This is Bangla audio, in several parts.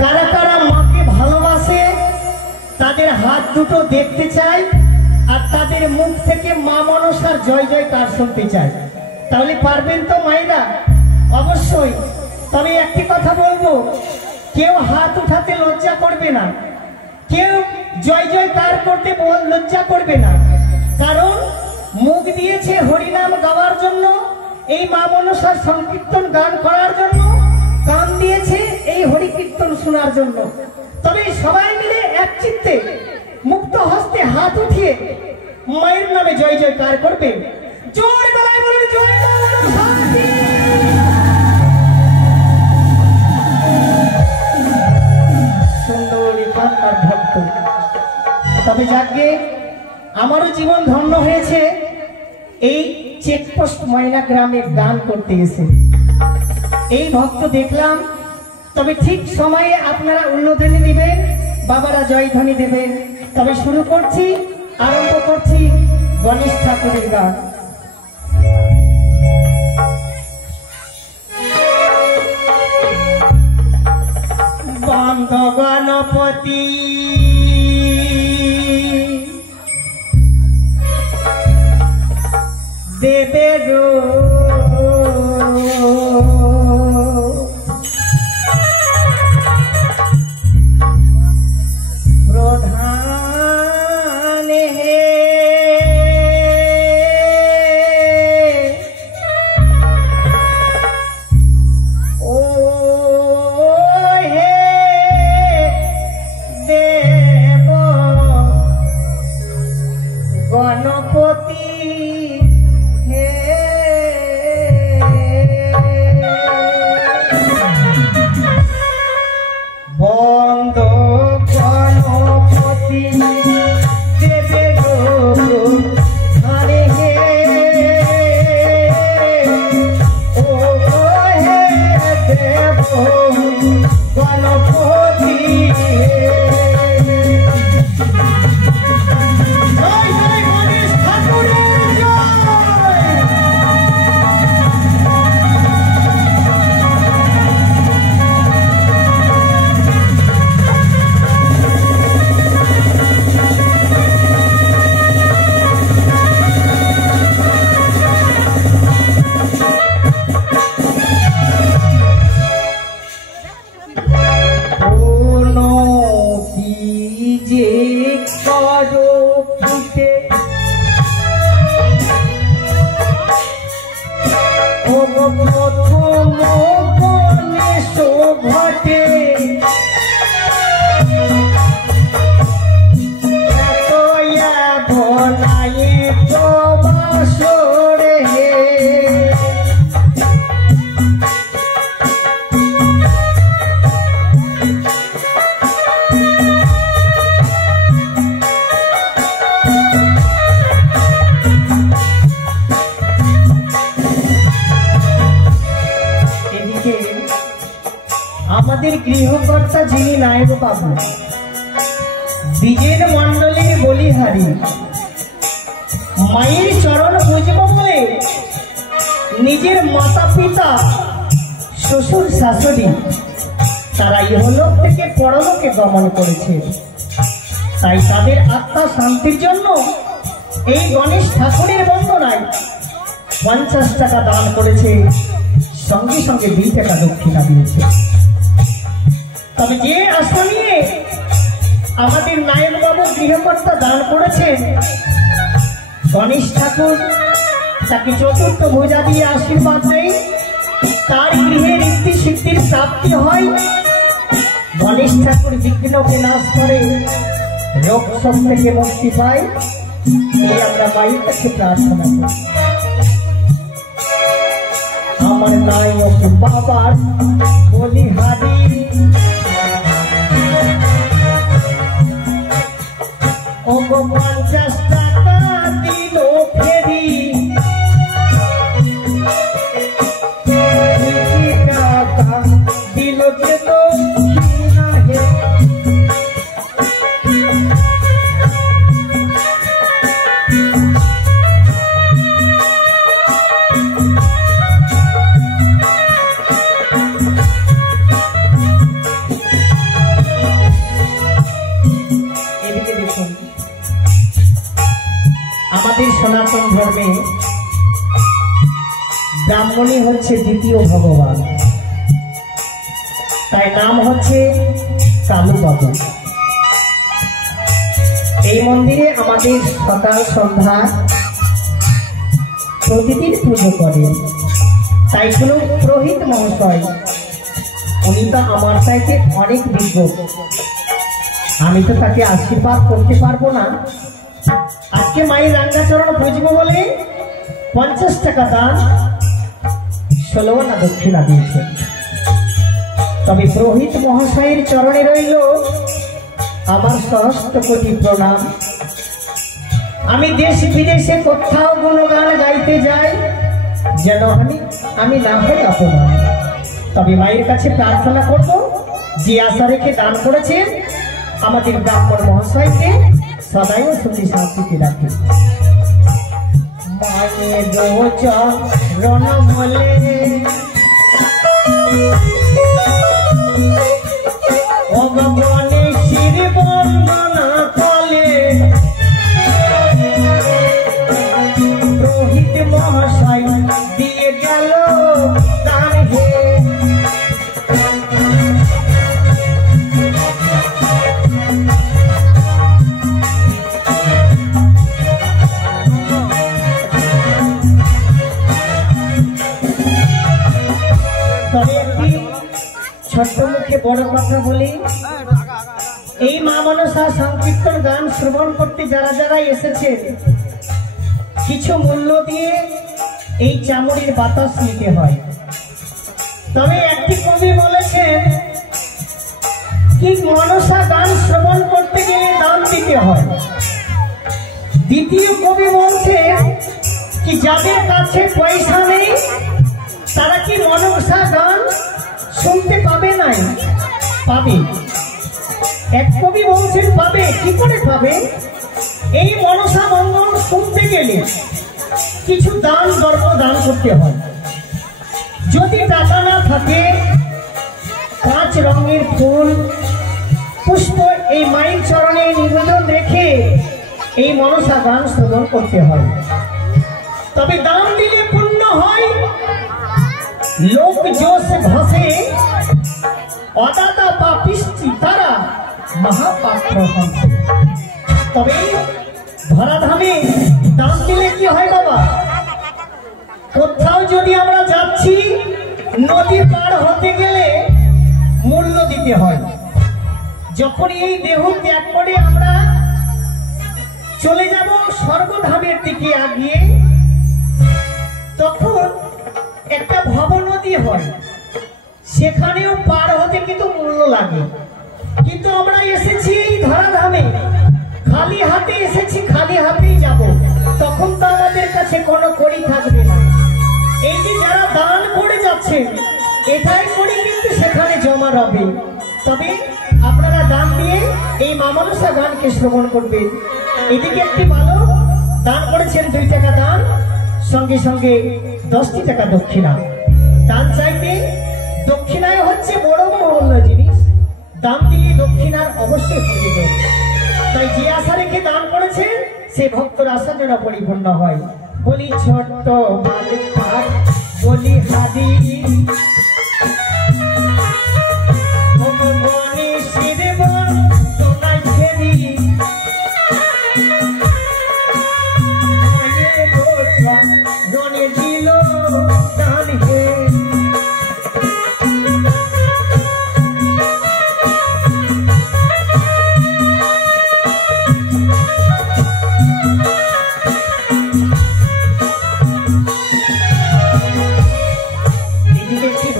কারা কারা মাকে ভালোবাসে তাদের হাত দুটো দেখতে চাই আর তাদের মুখ থেকে মা মনসার জয় জয়কার শুনতে চাই। তাহলে পারবেন তো মায়েরা? অবশ্যই। তবে একটি কথা বলবো, কেউ হাত উঠাতে লজ্জা করবে না, কেউ জয় জয়কার করতে লজ্জা করবে না, কারণ মুখ দিয়েছে হরিনাম গাওয়ার জন্য, এই মা মনসার সংকীর্তন গান করার জন্য, কান দিয়েছে এই হরিকীর্তন শোনার জন্য। তবে সবাই মিলে এক চিত্তে মুক্ত হস্তে হাত উঠিয়ে মায়ের নামে জয় জয়কার করবে। জয় গলায় বলুন জয় মনসাটি। সুন্দরী কান্নার ভক্ত। তবে যাকে আমারও জীবন ধন্য হয়েছে এই চেকপোস্ট ময়না গ্রামে গান করতে এসে। এই ভক্ত দেখলাম। তবে ঠিক সময়ে আপনারা উল্লোধনী দিবেন, বাবারা জয়ধ্বনি দেবেন। তবে শুরু করছি, আরম্ভ করছি গণেশ ঠাকুরের গান। বন্ধ গণপতি দেবে গো প্রধান হে ও হে দেব গণপতি বন্ধ গণপতি দেবে গো আরে হে ও হে দেব গণপতি জয় জয় গণেশ ঠাকুরের জয়। আমাদের গৃহকর্তা যিনি নায়ক বাবু বিজেন মন্ডলের বলিহারি, মায়ের চরণ পুজব বলে নিজের মাতা পিতা শ্বশুর শাশুড়ি তারা ইহলোক থেকে পরলোকে গমন করেছে। তাই তাদের আত্মা শান্তির জন্য এই গণেশ ঠাকুরের বন্দনায় 50 টাকা দান করেছে, সঙ্গে সঙ্গে 2 টাকা দক্ষিণা দিয়েছে। তবে যে আশা নিয়ে আমাদের নায়ক বাবু গৃহকর্তা দান করেছেন, গণেশ ঠাকুর তাকে চতুর্থ ভুজা দিয়ে আশীর্বাদ দেয়, তার গৃহে ঋদ্ধি সিদ্ধির প্রাপ্তি হয়। গণেশ ঠাকুর বিঘ্নকে নাশ করে, রোগ শোক থেকে মুক্তি পায়। এই আমরা মায়ের কাছে প্রার্থনা করি। আমার নায়ক বাবার বলিহারি ও 50 টাকা দিল ফেরি, টাকা দিল কে তো আমাদের সনাতন ধর্মে ব্রাহ্মণী হচ্ছে দ্বিতীয় ভগবান, তাই নাম হচ্ছে কালু বাবু। এই মন্দিরে আমাদের সকাল সন্ধ্যা প্রতিদিন পুজো করেন। তাই কোনো পুরোহিত মহাশয় উনি তো আমার চাইতে অনেক বিজ্ঞ, আমি তো তাকে আশীর্বাদ করতে পারবো না। আজকে মায়ের রাঙ্গাচরণ পুজবো বলে 50 টাকা দান 16 আনা দক্ষিণা দিয়েছে। তবে পুরোহিত মহাশয়ের চরণে রইল আমার সহস্র কোটি প্রণাম। আমি দেশ বিদেশে কোথাও গুণগান গাইতে যাই, যেন আমি না হই অপমান। তবে মায়ের কাছে প্রার্থনা করব, যে আশা রেখে দান করেছেন আমাদের ব্রাহ্মণ মহাশয়কে সদাই সুখী শান্তিতে রাখে। মায়ের চরণ বলে ভগবানে শির বন্দনা কলে, পুরোহিত মহাশয় দিয়ে গেল দান হে। তবে একটি ছোট্ট মুখে বড় কথা বলি, এই মা মনসা সংকীর্তন গান শ্রবণ করতে যারা যারা এসেছে কিছু মূল্য দিয়ে এই চামড়ির বাতাস নিতে হয়। তবে একটি কবি বলেছেন কি মনসা গান শ্রবণ করতে গেলে দান দিতে হয়। দ্বিতীয় কবি বলছে কি যাদের কাছে পয়সা নেই তারা কি মনসা গান শুনতে পাবে নাই? পাবে। এক কবি বলছেন পাবে। কি করে পাবে? এই মনসা বন্ধন শুনতে গেলে কিছু দান ধর্ম দান করতে হয়। যদি টাকা না থাকে 5 রঙের ফুল পুষ্প এই মায়ের চরণে নিবেদন রেখে এই মনসা গান শ্রবণ করতে হয়। তবে দান দিলে পুণ্য হয়, লোক জোশ ভাসে, অদাতা পাপিষ্টি তারা মহাপাত্র হন। তবে ধরাধামে দান দিলে কি হয় বাবা? কোথাও যদি আমরা যাচ্ছি নদী পার হতে গেলে মূল্য দিতে হয়। যখন এই দেহ ত্যাগ করে আমরা চলে যাব স্বর্গধামের দিকে আগিয়ে, তখন একটা ভব নদী হয়, সেখানেও পার হতে কিন্তু মূল্য লাগে। কিন্তু আমরা এসেছি এই ধরাধামে, খালি হাতে এসেছি, খালি হাতেই যাব, তখন তো আমাদের কাছে কোনো কড়ি থাকবে না। এই যে যারা দান করে যাচ্ছে এটাই করি কিন্তু সেখানে জমা রবে। তবে আপনারা দান দিয়ে এই মা মনসা গানকে শ্রবণ করবেন। এদিকে একটি বালক দান করেছেন 2 টাকা দান, সঙ্গে সঙ্গে 10টি টাকা দক্ষিণা। দান চাইতে দক্ষিণায় হচ্ছে বড় মূল্য জিনিস, দান দিয়ে দক্ষিণার অবশ্যই প্রয়োজন। তাই যে আশা রেখে দান করেছে সে ভক্তর আশা যেন পরিপূর্ণ হয়। বলি ছোট্ট বালক বলি হাদি ভগবানে শির বন্দনা ছেড়ি, রনে দিল দান হে।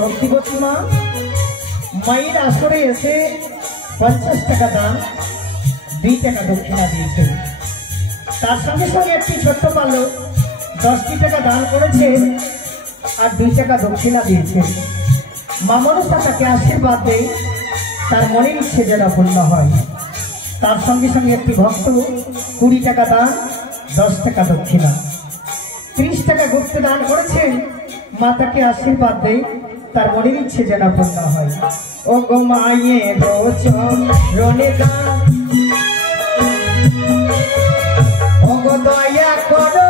ভক্তিবতী মা মায়ের আসরে এসে 50 টাকা দান 2 টাকা দক্ষিণা দিয়েছে। তার সঙ্গে সঙ্গে একটি ছোট্ট বালক 10টি টাকা দান করেছে আর 2 টাকা দক্ষিণা দিয়েছে। মা মনসা তাকে আশীর্বাদ দেয়, তার মনের ইচ্ছে যেন পূর্ণ হয়। তার সঙ্গে সঙ্গে একটি ভক্ত 20 টাকা দান 10 টাকা দক্ষিণা 30 টাকা গুপ্ত দান করেছেন। মা তাকে আশীর্বাদ দেয়, তার মনের ইচ্ছে যেন পূর্ণ হয়। ও গো মায়ে রনে দান, ও গো দয়া করো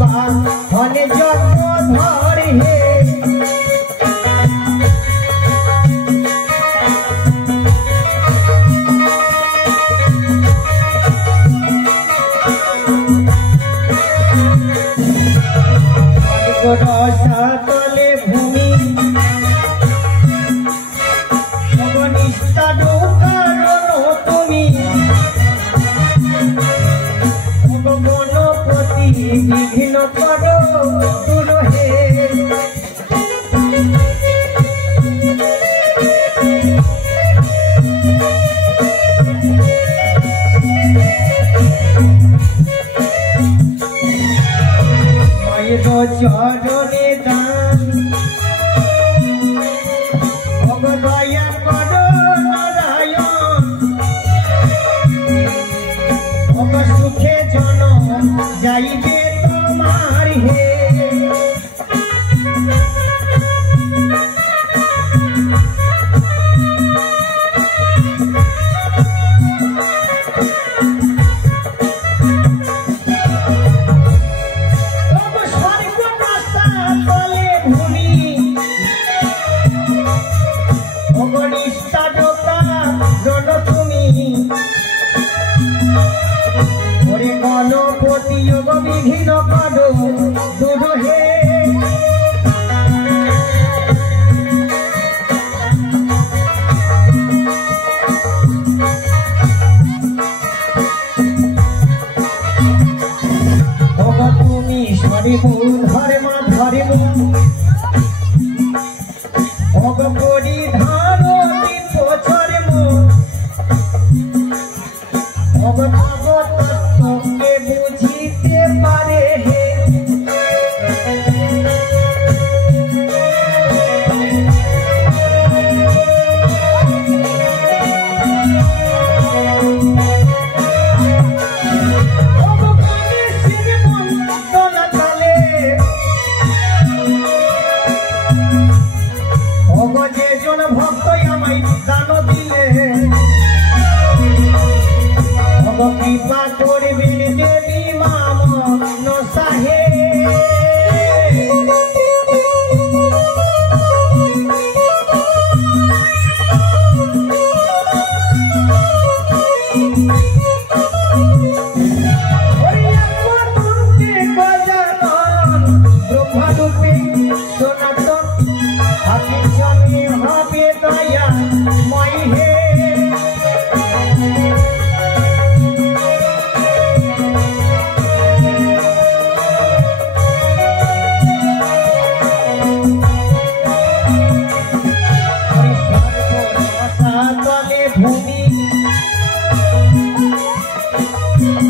বা ধনে যত ধরে হে রসাতলে ভূমি অগনিষ্ঠা কারণ তুমি গণপতি বিঘ্ন করো দুরহে চরণে দান ভগবায়া করো নারায়ণ ভগ সুখে জন যাইবে তোমার হে গণপতি যোগ বিঘ্ন করো দুরহে তুমি সরিব ধর্ম ধর্ম ভগ পরিধান চর্ম ভগ তত্ত্বকে বুঝিতে পারে হে যেজন ভক্ত আমায় দান দিলে ভগ কৃপা করবেন যদি মাম নসাহে ব্রহ্মারূপে সনাতন আকিজনে হবে দয়া মই হে তলে ভূমি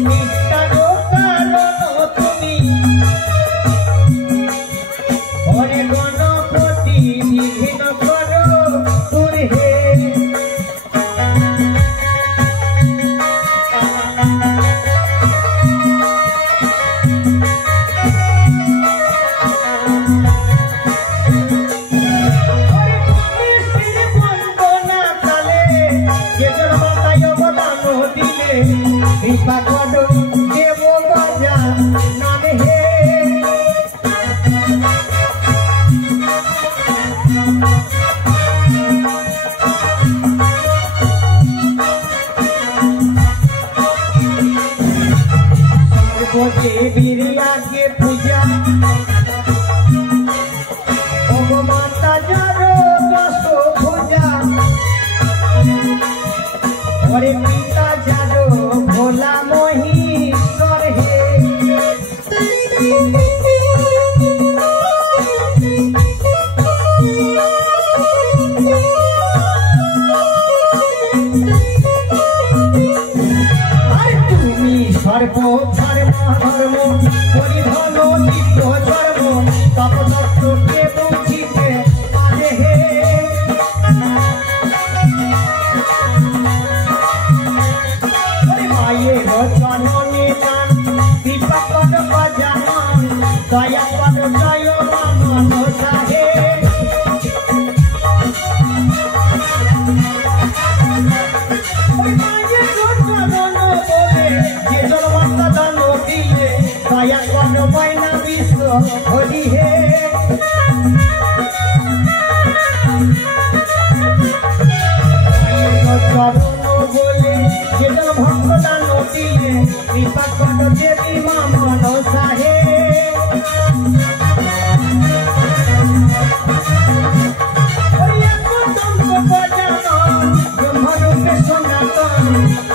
নিষ্ঠার কারণ তুমি হরে গণপতি বিঘ্ন করো দূর হে কৃপা করো দেব বাজা নামে হে দেবীর আগে পূজা ওম মাতা যারো দশ পূজা ওরে পিতা যারো ভোলা মহিশ্বর হে তুমি সর্ব ধর্ম পরিধন নিত্য ধর্ম তপতত্ত্বকে বুঝিতে পারে হে মায়ের চরণে দান কৃপা পদ বাজান দয়া পদ জয় মান সাহে মায়ের চরণ বলে যে জলমাতা দান দিলে দয়া পদ ময়না হরি হে বলে যেজন ভক্ত দান দিলে কৃপা কর দেবী মা মনসা হে ব্রহ্মরূপে সনাতন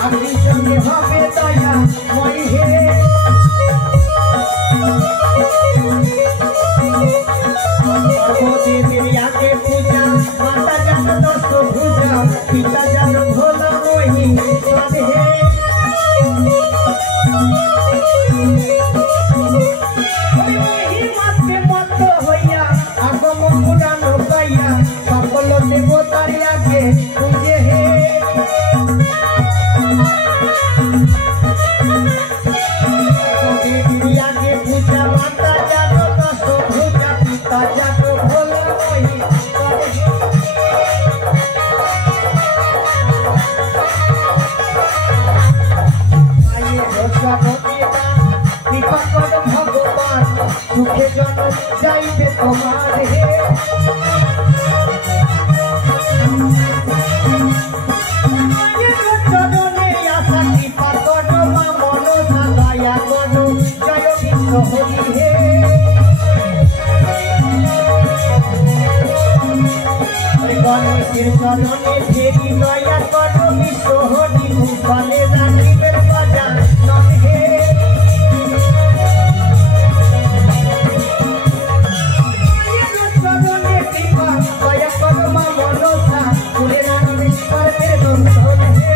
আপনি সঙ্গে হবে দয়া মই হে দেবীর আগে পূজা মাতা জান দশ ভুজা পিতা জান ভোলা মহি হে মাতে মত হইয়া আগম পুরাণ পাইয়া সকল দেবতার আগে পূজে হে দেবীর আগে পূজা মাতা জান দশ ভুজা পিতা জান ভোলা মহি কৃপা কর ভগবান সুখে জন যাইবে তোমার হে চরণে আসা কৃপা কর মা মনসা দয়া কর জয় কৃষ্ণ হরি হে গণেশের চরণে ফেরি দয়া কর বিশ্ব হরি ভূষণে রাখিবের বাজা নন হে চরণে কৃপা দয়া কর মা মনসা করে রাখিবে সর্বের দর্শন হে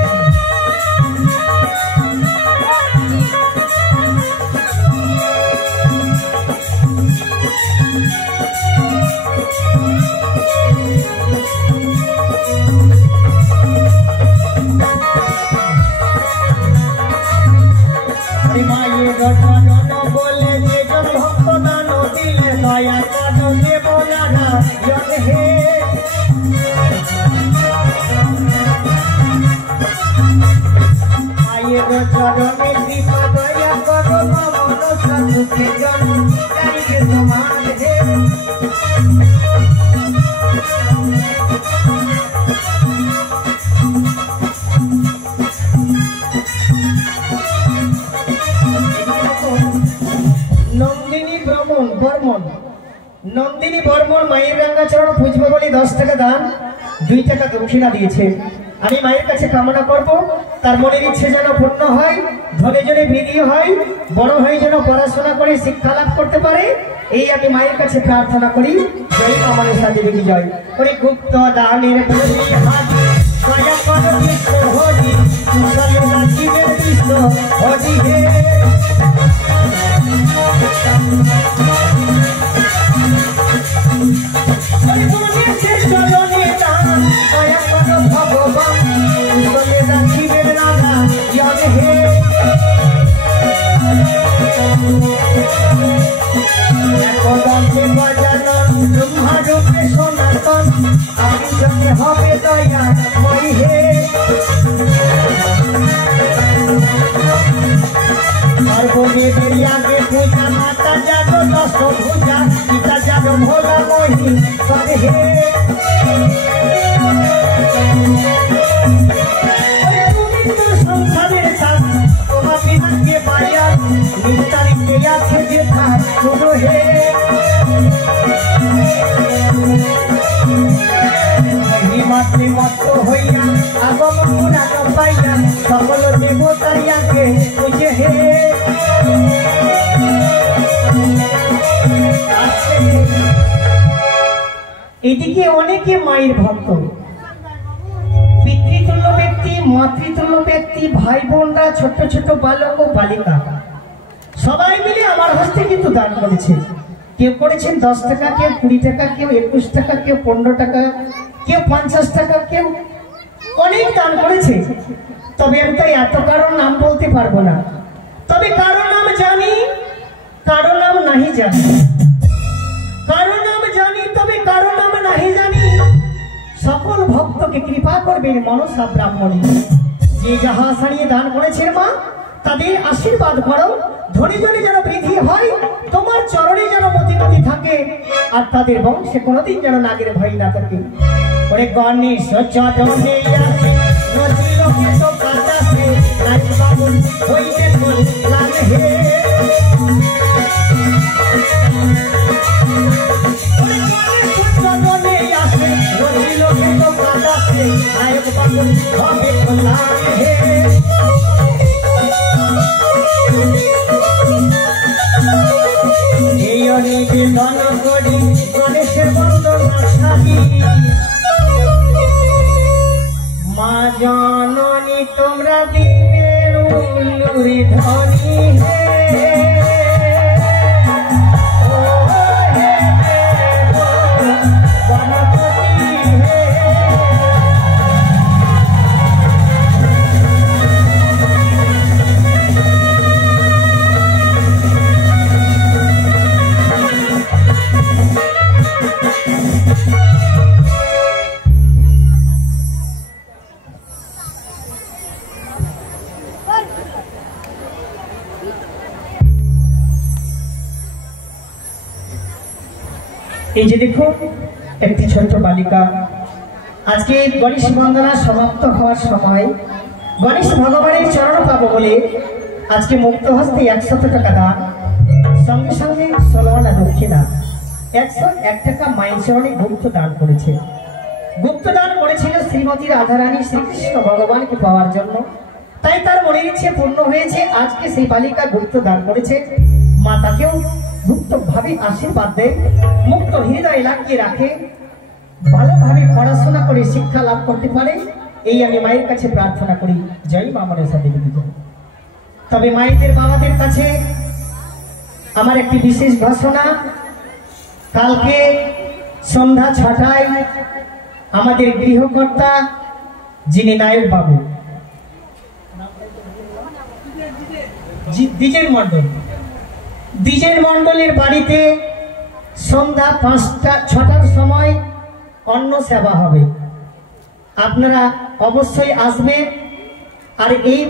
মায়ের চরণ বলে যেজন ভক্ত দান দিলে দয়া কর দেব নারায়ণ হে মায়ের চরণে কৃপা দয়া কর মা মনসা সুখে জন যাইবে তোমার হে নন্দিনী বর্মন মায়ের রাঙ্গাচরণ পুজবে বলে 10 টাকা দান 2 টাকা দক্ষিণা দিয়েছে। আমি মায়ের কাছে কামনা করব তার মনের ইচ্ছে যেন পূর্ণ হয়, ধনে জনে বৃদ্ধি হয়, বড় হয়ে যেন পড়াশোনা করে শিক্ষা লাভ করতে পারে, এই আমি মায়ের কাছে প্রার্থনা করি। জয় আমাদের সাথে দেখি জয় করে গুপ্ত দানের বলি হাত দয়া কর কৃষ্ণ হরি কুশলে রাখিবেন কৃষ্ণ হরি হে গণেশের চরণে দান দয়া কর ভগবান কুশলে রাখিবেন নারায়ণ হে একদন্তে গজানন ব্রহ্মরূপে সনাতন আপনি সঙ্গে হবে দয়া মই হে সর্বদেবের আগে পূজা মাতা জানো দশ ভুজা পিতা জানো ভোলা মহি করে হে সংসারের সাথ তোমার বিনাকে পাইয়া নিস্তারিতে আছে যেথা শুনো হে মাতৃ মত্ত হইয়া আগম পুরাণ পাইয়া সকল দেবতার আগে পূজে হে এদিকে অনেকে মায়ের ভক্ত, পিতৃতুল্য ব্যক্তি, মাতৃতুল্য ব্যক্তি, ভাই বোনরা, ছোট ছোট বালক ও বালিকা সবাই মিলে আমার হস্তে কিন্তু দান করেছে। কেউ করেছেন 10 টাকা, কেউ 20 টাকা, কেউ 21 টাকা, কেউ 15 টাকা, কেউ 50 টাকা, কেউ অনেক দান করেছে। তবে আমি তো এত কারোর নাম বলতে পারবো না, তবে কারো নাম জানি, কারো নাম নাহি জানি, কারো নাম জানি, তবে কারো নাম নাহি জানি। সকল ভক্তকে কৃপা করবেন মনসা ব্রাহ্মণী। যে যাহা ছাড়িয়ে দান করেছেন মা, তাদের আশীর্বাদ করো, ধনী জনে যেন বৃদ্ধি হয়, তোমার চরণে যেন মতি গতি থাকে আর তাদের বংশে কোনোদিন যেন নাগের ভয় না থাকে। ওরে গণেশ চরণে আসে নদী লোকে তো কাটাছে নাগ বাবুল হইতে ফুল লাগে হে। ওরে গণেশ চরণে আসে নদী লোকে তো কাটাছে নাগ বাবুল হবে ফুল লাগে হে। নিবেদন করি গণেশের বন্দনা সারি মা জননী তোমরা দিনের উল্লুরি ধনী হে। এই যে দেখো একটি ছোট্ট বালিকা, আজকে গণেশ বন্দনা সমাপ্ত হওয়ার সময় গণেশ ভগবানের চরণ পাবো বলে আজকে মুক্ত হস্তে 100 টাকা দান, সঙ্গে সঙ্গে 16 আনা দক্ষিণা, 101 টাকা মায়ের চরণে গুপ্ত দান করেছে। গুপ্ত দান করেছিল শ্রীমতী রাধারানী শ্রীকৃষ্ণ ভগবানকে পাওয়ার জন্য। তাই তার মনের ইচ্ছে পূর্ণ হয়েছে। আজকে সেই বালিকা গুপ্ত দান করেছে, মা তাকেও মুক্ত ভাবে আশীর্বাদ দেয়, মুক্ত হৃদয় লাগিয়ে রাখে, ভালোভাবে পড়াশোনা করে শিক্ষা লাভ করতে পারে, এই আমি মায়ের কাছে প্রার্থনা করি। জয় মা মনসা দেবী। তবে মায়েদের বাবাদের কাছে আমার একটি বিশেষ ঘোষণা, কালকে সন্ধ্যা 6টায় আমাদের গৃহকর্তা যিনি নায়ক বাবু দ্বিজের মণ্ডলের বাড়িতে সন্ধ্যা 6টার সময় অন্ন সেবা হবে। আপনারা অবশ্যই আসবেন। আর এই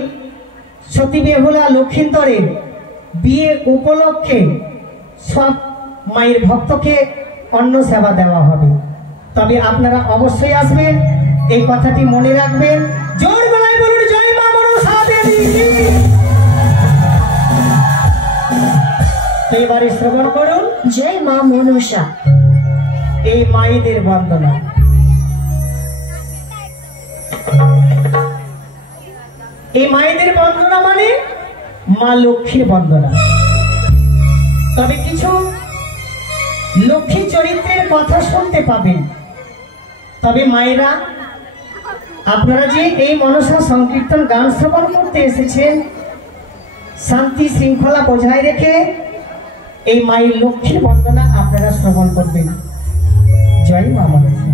সতী বেহুলা লক্ষিন্দরের বিয়ে উপলক্ষে সব মায়ের ভক্তকে অন্ন সেবা দেওয়া হবে। তবে আপনারা অবশ্যই আসবেন, এই কথাটি মনে রাখবেন। জোর গলায় বলুন জয় মা মনসা দেবী। এবারে শ্রবণ করুন জয় মা মনসা, এই মায়েদের বন্দনা। এই মায়েদের বন্দনা মানে মা লক্ষ্মীর বন্দনা। তবে কিছু লক্ষ্মী চরিত্রের কথা শুনতে পাবেন। তবে মায়েরা, আপনারা যে এই মনসা সংকীর্তন গান শ্রবণ করতে এসেছেন, শান্তি শৃঙ্খলা বজায় রেখে এই মায়ের লক্ষ্মীর বন্দনা আপনারা শ্রবণ করবেন। জয় মা মনসা।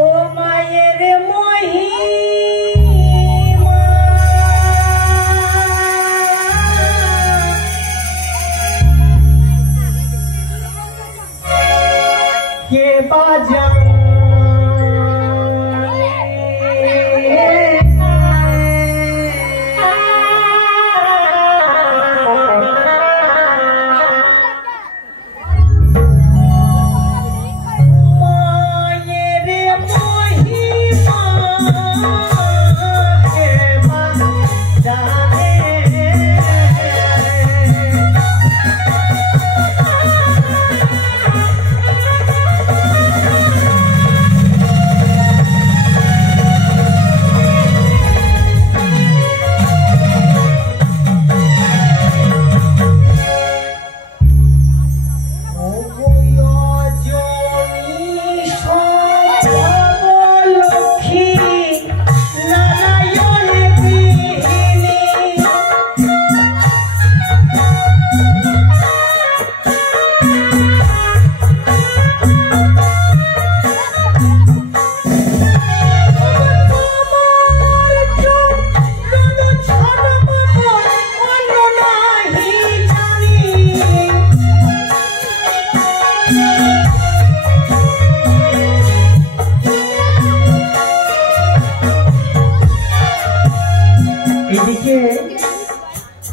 ও মায়ের মহিমা কে বাজা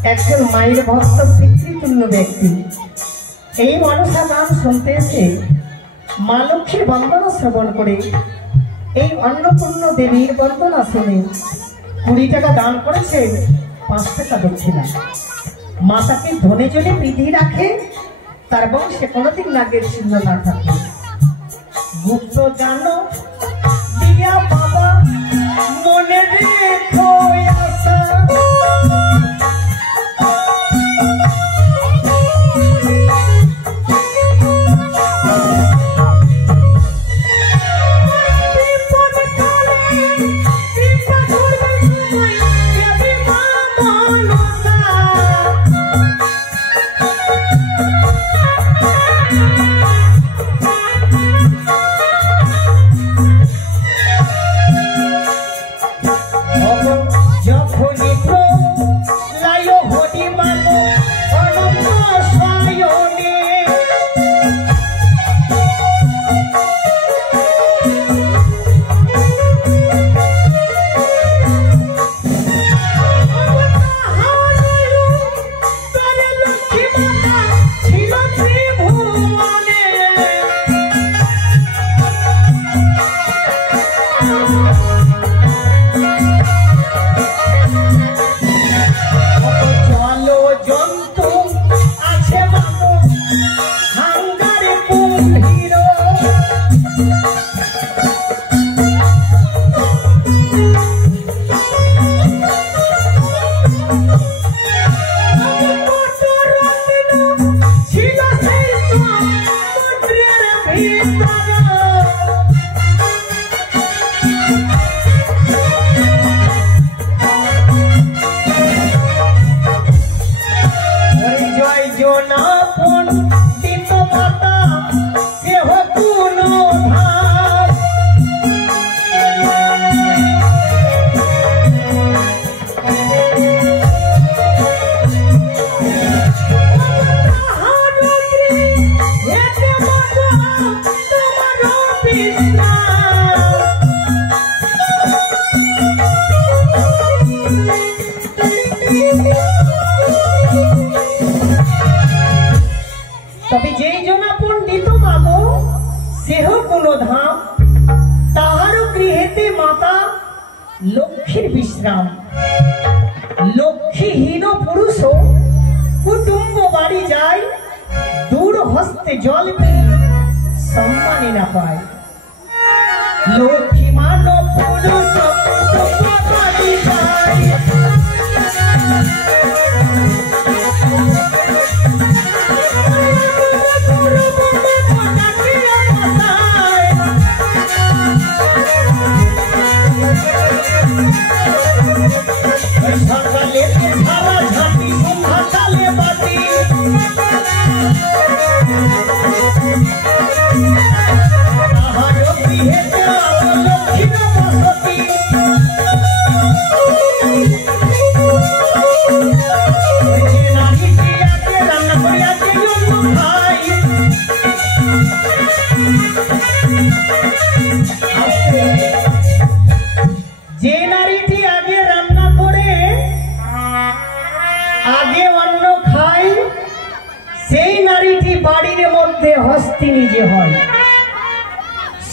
একজন মায়ের ভক্ত পিতৃতুল্য ব্যক্তি এই মনসা গান শুনতে এসে মা লক্ষ্মীর বন্দনা শ্রবণ করে এই অন্নপূর্ণ দেবীর বন্দনা শুনে 20 টাকা দান করেছে, 5 টাকা দক্ষিণা। মাতাকে ধনে জনে বিধি রাখে, তার বংশে কোনোদিন নাগের চিহ্ন না থাকে। গুপ্ত জানো দিয়া বাবা মনে রেখো আশা, তবে যেই জনা পণ্ডিত মাগো সেহ কোন ধাম, তাহার গৃহেতে মাতা লক্ষ্মীর বিশ্রাম। লক্ষ্মীহীন পুরুষ কুটুম্ব বাড়ি যায়, দূর হস্তে জল পেয়ে সম্মানে না পায়। লক্ষ্মী মানব পুরুষ কুটুম্ব বাড়ি যায়, সকালে ধারা ঝাঁটি সন্ধ্যাকালে বাটি, তাহার গৃহেতে লক্ষ্মীর বসতি। যে নারীটি আগে রান্না করে আগে জন্য খাই, যে নারীটি আগে রান্না করে আগে অন্ন খায়, সেই নারীটি বাড়ির মধ্যে হস্তি নিজে হয়।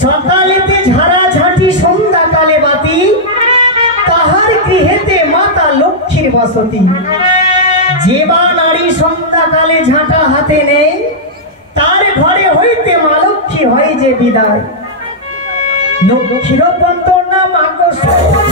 সকালেতে ঝাড়া ঝাঁটি সন্ধ্যাকালে বাতি, তাহার গৃহেতে মাতা লক্ষ্মীর বসতি। যে বা নারী সন্ধ্যাকালে ঝাঁটা হাতে নেই, তার ঘরে হইতে মা লক্ষ্মী হয় যে বিদায়। লক্ষ্মীর বন্দনা মাগো হয়।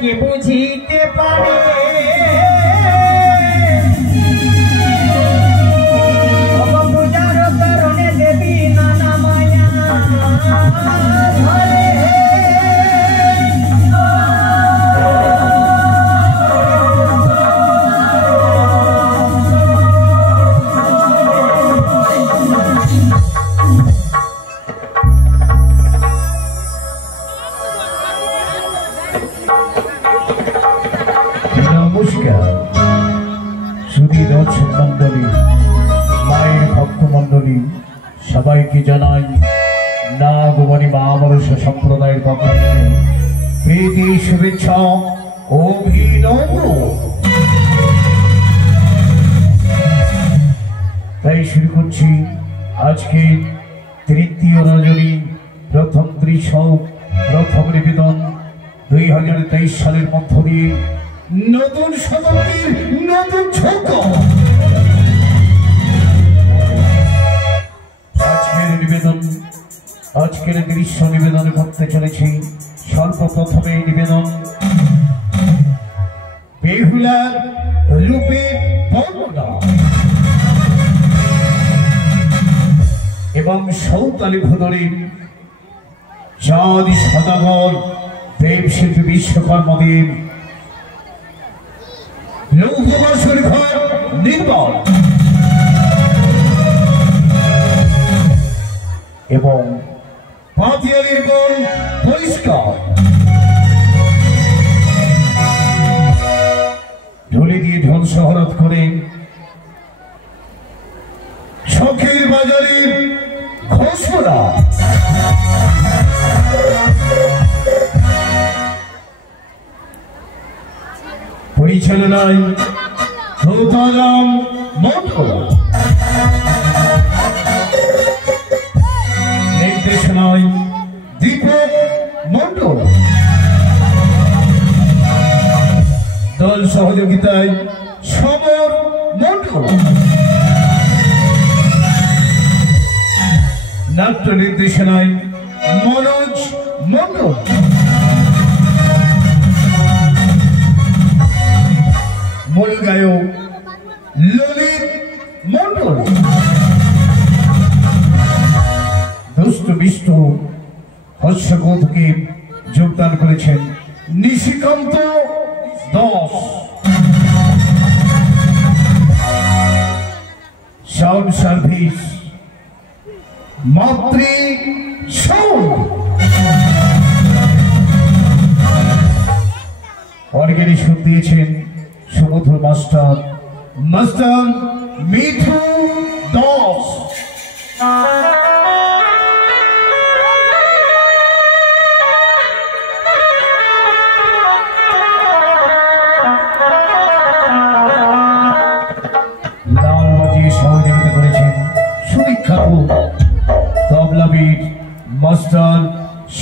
কে বুঝিতে পারে পূজার কারণে দেবী নানা মায়া ধরে সবাইকে জানাই নাগমণি মা মনসা সম্প্রদায়ের পক্ষ থেকে প্রীতি শুভেচ্ছা অভিনন্দন। তাই শুরু করছি আজকে তৃতীয় রজনী প্রথম দৃশ্য প্রথম নিবেদন 2023 সালের মধ্য দিয়ে নতুন শতাব্দীর নতুন ঝোঁক। আজকের দৃশ্য নিবেদন করতে চলেছি। সর্বপ্রথমে নিবেদন বেহুলার রূপের বর্ণনা এবং সৌতালি ভুদরের চাঁদ সদাগর দেবশিল্পী বিশ্বকর্মাদেব লৌহবাসর ঘর নির্মাণ এবং পাতিয়ালির বন পরিষ্কার ঢুলি দিয়ে ধ্বংসহরত করে শখের বাজারের ঘোষণা পরিচালনায় গৌতারাম মন্ডল, নির্দেশনায় দীপক মন্ডল, দল সহযোগিতায় সমর মন্ডল, নাট্য নির্দেশনায় মনোজ মন্ডল, মূল গায়ক ললিত মন্ডল, দুষ্টু বিষ্টু হর্ষকৌতুকে যোগদান করেছেন নিশিকান্ত দাস। সাউন্ড সার্ভিস মাতৃ সাউন্ড। অর্গেনি সুর দিয়েছেন সুমধুর মাস্টার মিঠু দাস। সহযোগিতা করেছেন সুবিখ্যাত তবলাবিদ মাস্টার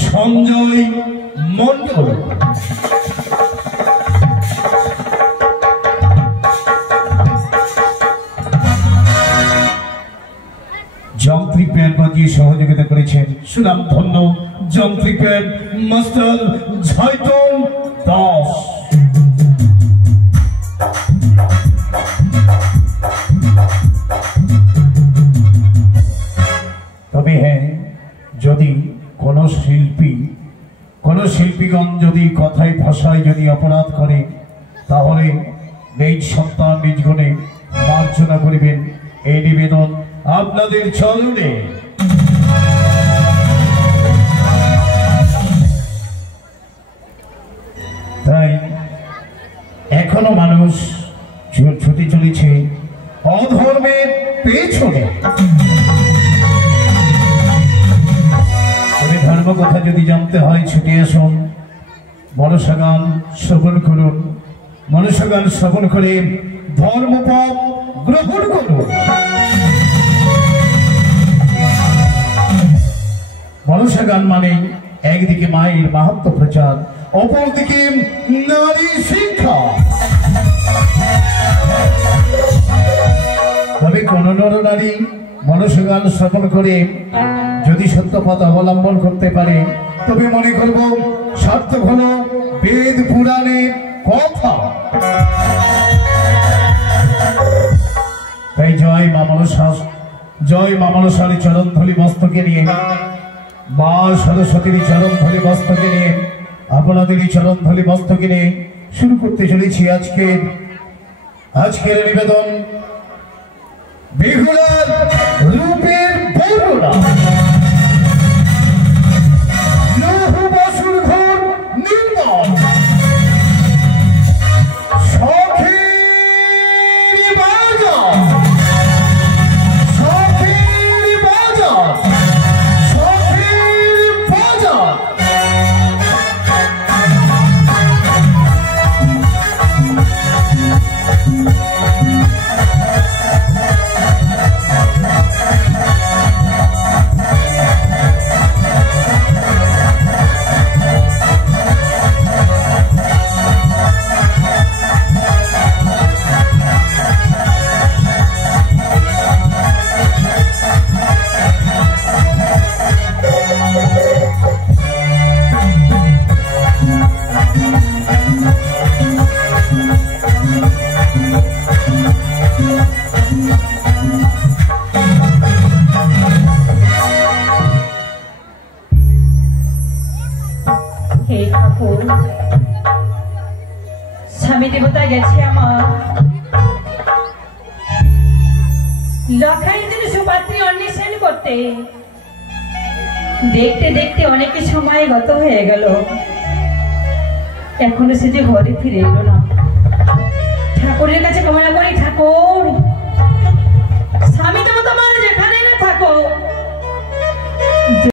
সঞ্জয় মন্ডল। যন্ত্রিক ব্যান্ড বাজিয়ে সহযোগিতা করেছেন সুনামধন্য যন্ত্রিক ব্যান্ড মাস্টার ঝাইটন দাস। তবে হ্যাঁ, যদি কোন শিল্পীগণ যদি কথায় ভাষায় যদি অপরাধ করে, তাহলে নিজ সন্তান নিজ গুণে মার্জনা করিবেন, এই নিবেদন আপনাদের চরণে। তাই এখনো মানুষ ছুটে চলেছে অধর্মের পেছনে। ধর্ম কথা যদি জানতে হয়, ছুটে আসুন, মনসা গান শ্রবণ করুন, মনসা গান শ্রবণ করে ধর্মপথ গ্রহণ করুন। মনসা গান মানে একদিকে মায়ের মাহাত্ম্য প্রচার, অপরদিকে নারী শিক্ষা। তবে কোন নরনারী মনসা গান শ্রবণ করে যদি সত্য পথ অবলম্বন করতে পারে, তবে মনে করব সার্থক হলো বেদ পুরাণের কথা। তাই জয় মা মনসা, জয় মা মনসার চরণ ধুলি মস্তকে নিয়ে, মা সরস্বতীর চরণ ধুলি মস্তকে নিয়ে, আপনাদেরই চরণ ধুলি মস্তকে নিয়ে শুরু করতে চলেছি আজকের নিবেদন বেহুলার রূপের বর্ণনা। স্বামী দেবতা গেছে আমার লখাইদের সুপাত্রী অন্বেষণ করতে। দেখতে দেখতে অনেক সময় গত হয়ে গেল, এখনো সে যে ঘরে ফিরে এলো না। ঠাকুরের কাছে কামনা করি, ঠাকুর